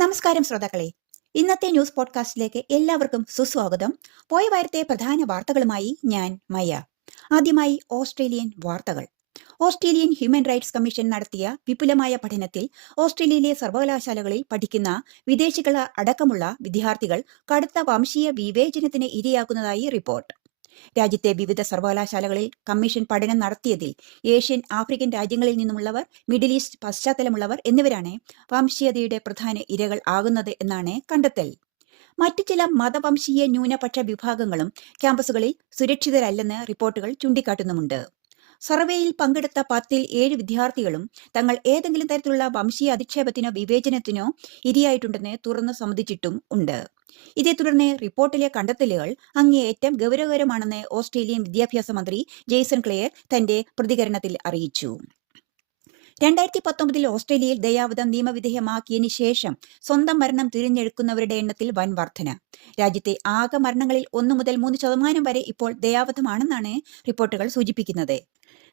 നമസ്കാരം ശ്രോതാക്കളെ. ഇന്നത്തെ ന്യൂസ് പോഡ്കാസ്റ്റിലേക്ക് എല്ലാവർക്കും സുസ്വാഗതം. പോയ വാരത്തെ പ്രധാന വാർത്തകളുമായി ഞാൻ മയ. ആദ്യമായി ഓസ്ട്രേലിയൻ വാർത്തകൾ. ഓസ്ട്രേലിയൻ ഹ്യൂമൻ റൈറ്റ്സ് കമ്മീഷൻ നടത്തിയ വിപുലമായ പഠനത്തിൽ ഓസ്ട്രേലിയയിലെ സർവകലാശാലകളിൽ പഠിക്കുന്ന വിദേശികൾ അടക്കമുള്ള വിദ്യാർത്ഥികൾ കടുത്ത വംശീയ വിവേചനത്തിന് ഇരയാക്കുന്നതായി റിപ്പോർട്ട്. രാജ്യത്തെ വിവിധ സർവകലാശാലകളിൽ കമ്മീഷൻ പഠനം നടത്തിയതിൽ ഏഷ്യൻ, ആഫ്രിക്കൻ രാജ്യങ്ങളിൽ നിന്നുമുള്ളവർ, മിഡിൽ ഈസ്റ്റ് പശ്ചാത്തലമുള്ളവർ എന്നിവരാണ് വംശീയതയുടെ പ്രധാന ഇരകൾ ആകുന്നത് എന്നാണ് കണ്ടെത്തൽ. മറ്റു ചില മതവംശീയ ന്യൂനപക്ഷ വിഭാഗങ്ങളും ക്യാമ്പസുകളിൽ സുരക്ഷിതരല്ലെന്ന് റിപ്പോർട്ടുകൾ ചൂണ്ടിക്കാട്ടുന്നുമുണ്ട്. സർവേയിൽ പങ്കെടുത്ത 10ൽ 7 വിദ്യാർത്ഥികളും തങ്ങൾ ഏതെങ്കിലും തരത്തിലുള്ള വംശീയ അധിക്ഷേപത്തിനോ വിവേചനത്തിനോ ഇരയായിട്ടുണ്ടെന്ന് തുറന്നു സമ്മതിച്ചിട്ടും ഉണ്ട്. ഇതേ തുടർന്ന് റിപ്പോർട്ടിലെ കണ്ടെത്തലുകൾ അങ്ങേയറ്റം ഗൗരവകരമാണെന്ന് ഓസ്ട്രേലിയൻ വിദ്യാഭ്യാസ മന്ത്രി ജെയ്സൺ ക്ലെയർ തന്റെ പ്രതികരണത്തിൽ അറിയിച്ചു. 2019 ഓസ്ട്രേലിയയിൽ ദയാവധം നിയമവിധേയമാക്കിയതിന് ശേഷം സ്വന്തം മരണം തിരഞ്ഞെടുക്കുന്നവരുടെ എണ്ണത്തിൽ വൻ വർധന. രാജ്യത്തെ ആകെ മരണങ്ങളിൽ 1 മുതൽ 3% വരെ ഇപ്പോൾ ദയാവധമാണെന്നാണ് റിപ്പോർട്ടുകൾ സൂചിപ്പിക്കുന്നത്.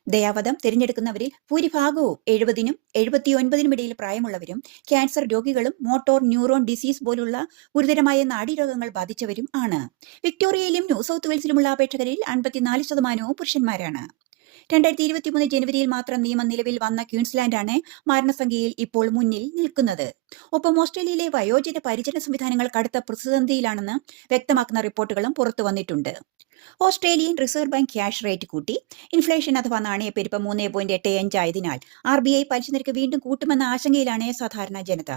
ദയാവധം തിരഞ്ഞെടുക്കുന്നവരിൽ ഭൂരിഭാഗവും 70നും 79നും ഇടയിൽ പ്രായമുള്ളവരും ക്യാൻസർ രോഗികളും മോട്ടോർ ന്യൂറോൺ ഡിസീസ് പോലുള്ള ഗുരുതരമായ നാഡീരോഗങ്ങൾ ബാധിച്ചവരും ആണ്. വിക്ടോറിയയിലും ന്യൂ സൗത്ത് വെയിൽസിലുമുള്ള അപേക്ഷകരിൽ 54% പുരുഷന്മാരാണ്. 2023 ജനുവരിയിൽ മാത്രം നിയമം നിലവിൽ വന്ന ക്വീൻസ്ലാൻഡാണ് മരണസംഖ്യയിൽ ഇപ്പോൾ മുന്നിൽ നിൽക്കുന്നത്. ഒപ്പം ഓസ്ട്രേലിയയിലെ വയോജന പരിചരണ സംവിധാനങ്ങൾ കടുത്ത പ്രതിസന്ധിയിലാണെന്ന് വ്യക്തമാക്കുന്ന റിപ്പോർട്ടുകളും പുറത്തു വന്നിട്ടുണ്ട്. Australian reserve bank cash rate കൂട്ടി. ഇൻഫ്ലേഷൻ അഥവാ നാണയപ്പെരുപ്പം 3.85 ആയതിനാൽ RBI പലിശ നിരക്ക് വീണ്ടും കൂട്ടുമെന്ന ആശങ്കയിലാണ് സാധാരണ ജനത.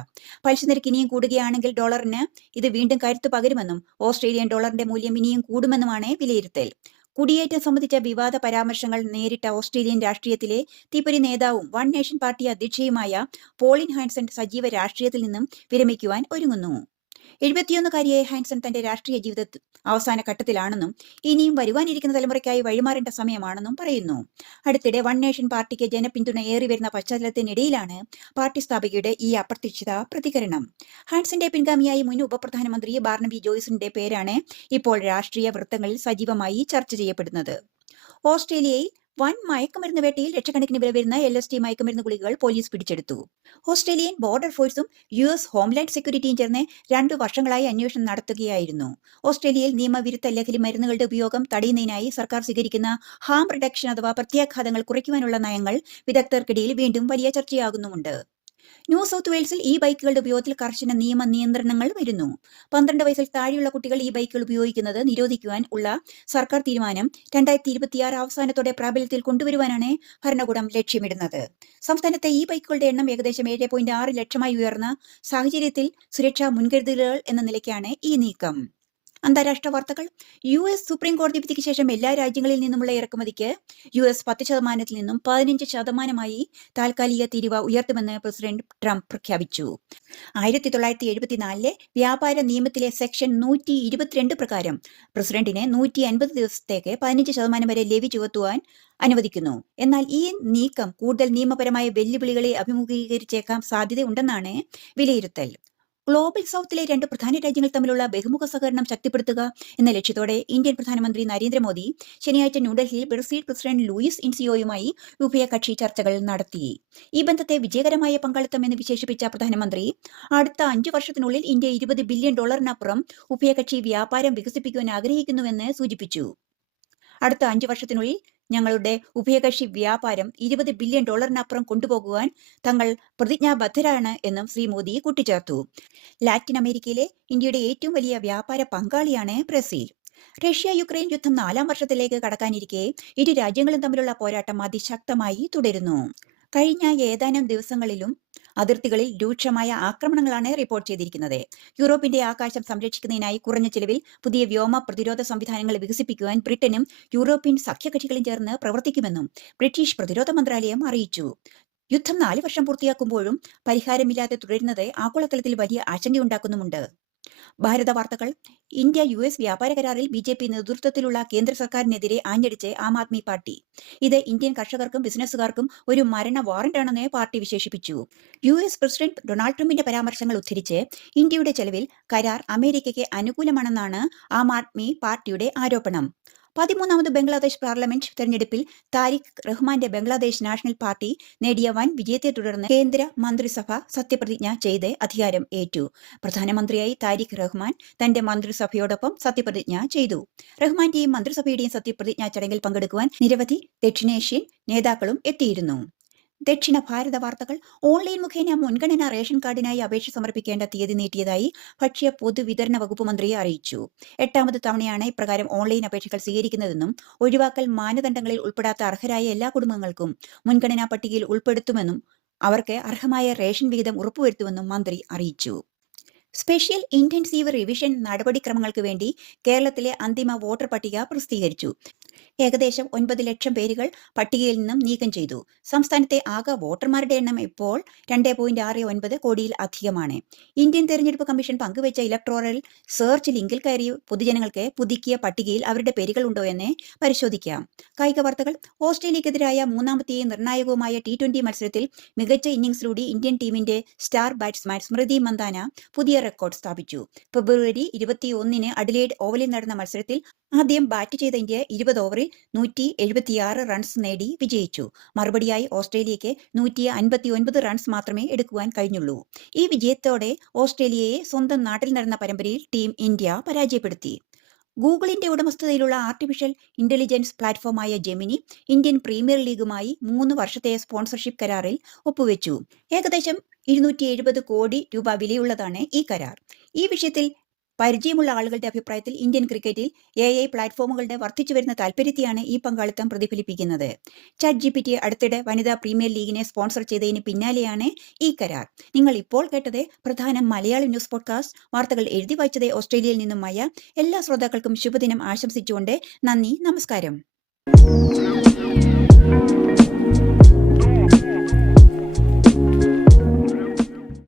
പലിശ നിരക്ക് ഇനിയും കൂടുകയാണെങ്കിൽ ഡോളറിന് ഇത് വീണ്ടും കരുത്തു പകരുമെന്നും ഓസ്ട്രേലിയൻ ഡോളറിന്റെ മൂല്യം ഇനിയും കൂടുമെന്നുമാണ് വിലയിരുത്തൽ. കുടിയേറ്റം സംബന്ധിച്ച വിവാദ പരാമർശങ്ങൾ നേരിട്ട ഓസ്ട്രേലിയൻ രാഷ്ട്രീയത്തിലെ തീപ്പൊരി നേതാവും വൺ നേഷൻ പാർട്ടി അധ്യക്ഷയുമായ പോളിൻ ഹാൻസൺ സജീവ രാഷ്ട്രീയത്തിൽ നിന്നും വിരമിക്കുവാൻ ഒരുങ്ങുന്നു. 71-കാരിയായ ഹാൻസൺ തന്റെ രാഷ്ട്രീയ ജീവിത അവസാന ഘട്ടത്തിലാണെന്നും ഇനിയും വരുവാനിരിക്കുന്ന തലമുറയ്ക്കായി വഴിമാറേണ്ട സമയമാണെന്നും പറയുന്നു. അടുത്തിടെ വൺ നേഷൻ പാർട്ടിക്ക് ജനപിന്തുണ ഏറിവരുന്ന പശ്ചാത്തലത്തിനിടയിലാണ് പാർട്ടി സ്ഥാപകയുടെ ഈ അപ്രതീക്ഷിത പ്രതികരണം. ഹാൻസന്റെ പിൻഗാമിയായി മുൻ ഉപപ്രധാനമന്ത്രി ബാർണബി ജോയ്സിന്റെ പേരാണ് ഇപ്പോൾ രാഷ്ട്രീയ വൃത്തങ്ങളിൽ സജീവമായി ചർച്ച ചെയ്യപ്പെടുന്നത്. ഓസ്ട്രേലിയയിൽ വൻ മയക്കുമരുന്ന് വേട്ടയിൽ ലക്ഷക്കണക്കിന് വില വരുന്ന LSD മയക്കുമരുന്ന് ഗുളികകൾ പോലീസ് പിടിച്ചെടുത്തു. ഓസ്ട്രേലിയൻ ബോർഡർ ഫോഴ്സും US ഹോംലാൻഡ് സെക്യൂരിറ്റിയും ചേർന്ന് 2 വർഷങ്ങളായി അന്വേഷണം നടത്തുകയായിരുന്നു. ഓസ്ട്രേലിയയിൽ നിയമവിരുദ്ധ ലഹരി മരുന്നുകളുടെ ഉപയോഗം തടയുന്നതിനായി സർക്കാർ സ്വീകരിക്കുന്ന ഹാം റിഡക്ഷൻ അഥവാ പ്രത്യാഘാതങ്ങൾ കുറയ്ക്കുവാനുള്ള നയങ്ങൾ വിദഗ്ധർക്കിടയിൽ വീണ്ടും വലിയ ചർച്ചയാകുന്നുമുണ്ട്. ന്യൂ സൗത്ത് വെയിൽസിൽ ഈ ബൈക്കുകളുടെ ഉപയോഗത്തിൽ കർശന നിയമ നിയന്ത്രണങ്ങൾ വരുന്നു. 12 വയസ്സിൽ താഴെയുള്ള കുട്ടികൾ ഈ ബൈക്കുകൾ ഉപയോഗിക്കുന്നത് നിരോധിക്കുവാൻ ഉള്ള സർക്കാർ തീരുമാനം 2026 അവസാനത്തോടെ പ്രാബല്യത്തിൽ കൊണ്ടുവരുവാനാണ് ഭരണകൂടം ലക്ഷ്യമിടുന്നത്. സംസ്ഥാനത്തെ ഈ ബൈക്കുകളുടെ എണ്ണം ഏകദേശം 7.6 ലക്ഷമായി ഉയർന്ന സാഹചര്യത്തിൽ സുരക്ഷാ മുൻകരുതലുകൾ എന്ന നിലയ്ക്കാണ് ഈ നീക്കം. അന്താരാഷ്ട്ര വാർത്തകൾ. US സുപ്രീം കോടതി വിധിക്ക് ശേഷം എല്ലാ രാജ്യങ്ങളിൽ നിന്നുമുള്ള ഇറക്കുമതിക്ക് US 10% നിന്നും 15% താൽക്കാലിക തീരുവ ഉയർത്തുമെന്ന് പ്രസിഡന്റ് ട്രംപ് പ്രഖ്യാപിച്ചു. 1974 വ്യാപാര നിയമത്തിലെ സെക്ഷൻ 122 പ്രകാരം പ്രസിഡന്റിന് 150 ദിവസത്തേക്ക് 15% വരെ ലെവി ചുമത്തുവാൻ അനുവദിക്കുന്നു. എന്നാൽ ഈ നീക്കം കൂടുതൽ നിയമപരമായ വെല്ലുവിളികളെ അഭിമുഖീകരിച്ചേക്കാൻ സാധ്യതയുണ്ടെന്നാണ് വിലയിരുത്തൽ. ഗ്ലോബൽ സൗത്തിലെ 2 പ്രധാന രാജ്യങ്ങൾ തമ്മിലുള്ള ബഹുമുഖ സഹകരണം ശക്തിപ്പെടുത്തുക എന്ന ലക്ഷ്യത്തോടെ ഇന്ത്യൻ പ്രധാനമന്ത്രി നരേന്ദ്രമോദി ശനിയാഴ്ച ന്യൂഡൽഹിയിൽ ബ്രസീൽ പ്രസിഡന്റ് ലൂയിസ് ഇൻസിയോയുമായി ഉഭയകക്ഷി ചർച്ചകൾ നടത്തി. ഈ ബന്ധത്തെ വിജയകരമായ പങ്കാളിത്തം എന്ന് വിശേഷിപ്പിച്ച പ്രധാനമന്ത്രി അടുത്ത 5 വർഷത്തിനുള്ളിൽ ഇന്ത്യ $20 ബില്യൺ ഉഭയകക്ഷി വ്യാപാരം വികസിപ്പിക്കുവാൻ ആഗ്രഹിക്കുന്നുവെന്ന് സൂചിപ്പിച്ചു. അടുത്ത 5 വർഷത്തിനുള്ളിൽ ഞങ്ങളുടെ ഉഭയകക്ഷി വ്യാപാരം $20 ബില്യൺ കൊണ്ടുപോകുവാൻ തങ്ങൾ പ്രതിജ്ഞാബദ്ധരാണ് എന്നും ശ്രീ മോദി കൂട്ടിച്ചേർത്തു. ലാറ്റിൻ അമേരിക്കയിലെ ഇന്ത്യയുടെ ഏറ്റവും വലിയ വ്യാപാര പങ്കാളിയാണ് ബ്രസീൽ. റഷ്യ യുക്രൈൻ യുദ്ധം 4ാം വർഷത്തിലേക്ക് കടക്കാനിരിക്കെ ഇരു രാജ്യങ്ങളും തമ്മിലുള്ള പോരാട്ടം അതിശക്തമായി തുടരുന്നു. കഴിഞ്ഞ ഏതാനും ദിവസങ്ങളിലും അതിർത്തികളിൽ രൂക്ഷമായ ആക്രമണങ്ങളാണ് റിപ്പോർട്ട് ചെയ്തിരിക്കുന്നത്. യൂറോപ്പിന്റെ ആകാശം സംരക്ഷിക്കുന്നതിനായി കുറഞ്ഞ ചിലവിൽ പുതിയ വ്യോമ പ്രതിരോധ സംവിധാനങ്ങൾ വികസിപ്പിക്കുവാൻ ബ്രിട്ടനും യൂറോപ്യൻ സഖ്യകക്ഷികളും ചേർന്ന് പ്രവർത്തിക്കുമെന്നും ബ്രിട്ടീഷ് പ്രതിരോധ മന്ത്രാലയം അറിയിച്ചു. യുദ്ധം 4 വർഷം പൂർത്തിയാക്കുമ്പോഴും പരിഹാരമില്ലാതെ തുടരുന്നത് ആഗോളതലത്തിൽ വലിയ ആശങ്കയുണ്ടാക്കുന്നുമുണ്ട്. ഭാരത വാർത്തകൾ. ഇന്ത്യ US വ്യാപാര കരാറിൽ BJP നേതൃത്വത്തിലുള്ള കേന്ദ്ര സർക്കാരിനെതിരെ ആഞ്ഞടിച്ച് ആം ആദ്മി പാർട്ടി. ഇത് ഇന്ത്യൻ കർഷകർക്കും ബിസിനസ്സുകാർക്കും ഒരു മരണ വാറന്റാണെന്ന് പാർട്ടി വിശേഷിപ്പിച്ചു. US പ്രസിഡന്റ് ഡൊണാൾഡ് ട്രംപിന്റെ പരാമർശങ്ങൾ ഉദ്ധരിച്ച് ഇന്ത്യയുടെ ചെലവിൽ കരാർ അമേരിക്കയ്ക്ക് അനുകൂലമാണെന്നാണ് ആം ആദ്മി പാർട്ടിയുടെ ആരോപണം. 13ാമത് ബംഗ്ലാദേശ് പാർലമെന്റ് തെരഞ്ഞെടുപ്പിൽ താരിഖ് റഹ്മാന്റെ ബംഗ്ലാദേശ് നാഷണൽ പാർട്ടി നേടിയ വൻ വിജയത്തെ തുടർന്ന് കേന്ദ്ര മന്ത്രിസഭ സത്യപ്രതിജ്ഞ ചെയ്ത് അധികാരം ഏറ്റു. പ്രധാനമന്ത്രിയായി താരിഖ് റഹ്മാൻ തന്റെ മന്ത്രിസഭയോടൊപ്പം സത്യപ്രതിജ്ഞ ചെയ്തു. റഹ്മാന്റെയും മന്ത്രിസഭയുടെയും സത്യപ്രതിജ്ഞാ ചടങ്ങിൽ പങ്കെടുക്കുവാൻ നിരവധി ദക്ഷിണേഷ്യൻ നേതാക്കളും എത്തിയിരുന്നു. ദക്ഷിണ ഭാരത വാർത്തകൾ. ഓൺലൈൻ മുഖേന മുൻഗണനാ റേഷൻ കാർഡിനായി അപേക്ഷ സമർപ്പിക്കേണ്ട തീയതി നീട്ടിയതായി ഭക്ഷ്യ പൊതുവിതരണ വകുപ്പ് മന്ത്രി അറിയിച്ചു. 8ാമത് തവണയാണ് ഇപ്രകാരം ഓൺലൈൻ അപേക്ഷകൾ സ്വീകരിക്കുന്നതെന്നും ഒഴിവാക്കൽ മാനദണ്ഡങ്ങളിൽ ഉൾപ്പെടാത്ത അർഹരായ എല്ലാ കുടുംബങ്ങൾക്കും മുൻഗണനാ പട്ടികയിൽ ഉൾപ്പെടുത്തുമെന്നും അവർക്ക് അർഹമായ റേഷൻ വിഹിതം ഉറപ്പുവരുത്തുമെന്നും മന്ത്രി അറിയിച്ചു. സ്പെഷ്യൽ ഇന്റൻസീവ് റിവിഷൻ നടപടിക്രമങ്ങൾക്ക് വേണ്ടി കേരളത്തിലെ അന്തിമ വോട്ടർ പട്ടിക പ്രസിദ്ധീകരിച്ചു. ഏകദേശം 9 ലക്ഷം പേരുകൾ പട്ടികയിൽ നിന്നും നീക്കം ചെയ്തു. സംസ്ഥാനത്തെ ആകെ വോട്ടർമാരുടെ എണ്ണം ഇപ്പോൾ 2.69 കോടിയിൽ അധികമാണ്. ഇന്ത്യൻ തെരഞ്ഞെടുപ്പ് കമ്മീഷൻ പങ്കുവച്ച ഇലക്ടോറൽ സെർച്ച് ലിങ്കിൽ കയറി പൊതുജനങ്ങൾക്ക് പുതുക്കിയ പട്ടികയിൽ അവരുടെ പേരുകൾ ഉണ്ടോ എന്ന് പരിശോധിക്കാം. കായിക വാർത്തകൾ. ഓസ്ട്രേലിയക്കെതിരായ മൂന്നാമത്തെയും നിർണായകവുമായ T20 മത്സരത്തിൽ മികച്ച ഇന്നിംഗ്സിലൂടെ ഇന്ത്യൻ ടീമിന്റെ സ്റ്റാർ ബാറ്റ്സ്മാൻ സ്മൃതി മന്ദാന പുതിയ റെക്കോർഡ് സ്ഥാപിച്ചു. ഫെബ്രുവരി 21 അഡിലേഡ് ഓവലിൽ നടന്ന മത്സരത്തിൽ ആദ്യം ബാറ്റ് ചെയ്ത ഇന്ത്യ 20 ഓവറിൽ 176 റൺസ് നേടി വിജയിച്ചു. മറുപടിയായി ഓസ്ട്രേലിയയ്ക്ക് 159 റൺസ് മാത്രമേ എടുക്കുവാൻ കഴിഞ്ഞുള്ളൂ. ഈ വിജയത്തോടെ ഓസ്ട്രേലിയയെ സ്വന്തം നാട്ടിൽ നടന്ന പരമ്പരയിൽ ടീം ഇന്ത്യ പരാജയപ്പെടുത്തി. ഗൂഗിളിന്റെ ഉടമസ്ഥതയിലുള്ള ആർട്ടിഫിഷ്യൽ ഇന്റലിജൻസ് പ്ലാറ്റ്ഫോമായ ജെമിനി ഇന്ത്യൻ പ്രീമിയർ ലീഗുമായി 3 വർഷത്തെ സ്പോൺസർഷിപ്പ് കരാറിൽ ഒപ്പുവെച്ചു. ഏകദേശം 270 കോടി രൂപ വിലയുള്ളതാണ് ഈ കരാർ. ഈ വിഷയത്തിൽ പരിചയമുള്ള ആളുകളുടെ അഭിപ്രായത്തിൽ ഇന്ത്യൻ ക്രിക്കറ്റിൽ AI പ്ലാറ്റ്ഫോമുകളുടെ വർദ്ധിച്ചുവരുന്ന താൽപര്യത്തെയാണ് ഈ പങ്കാളിത്തം പ്രതിഫലിപ്പിക്കുന്നത്. ChatGPT അടുത്തിടെ വനിതാ പ്രീമിയർ ലീഗിനെ സ്പോൺസർ ചെയ്തതിന് പിന്നാലെയാണ് ഈ കരാർ. നിങ്ങൾ ഇപ്പോൾ കേട്ടത് പ്രധാന മലയാളം ന്യൂസ് പോഡ്കാസ്റ്റ്. വാർത്തകൾ എഴുതി വായിച്ചത് ഓസ്ട്രേലിയയിൽ നിന്നും മായ. എല്ലാ ശ്രോതാക്കൾക്കും ശുഭദിനം ആശംസിച്ചുകൊണ്ട് നന്ദി, നമസ്കാരം.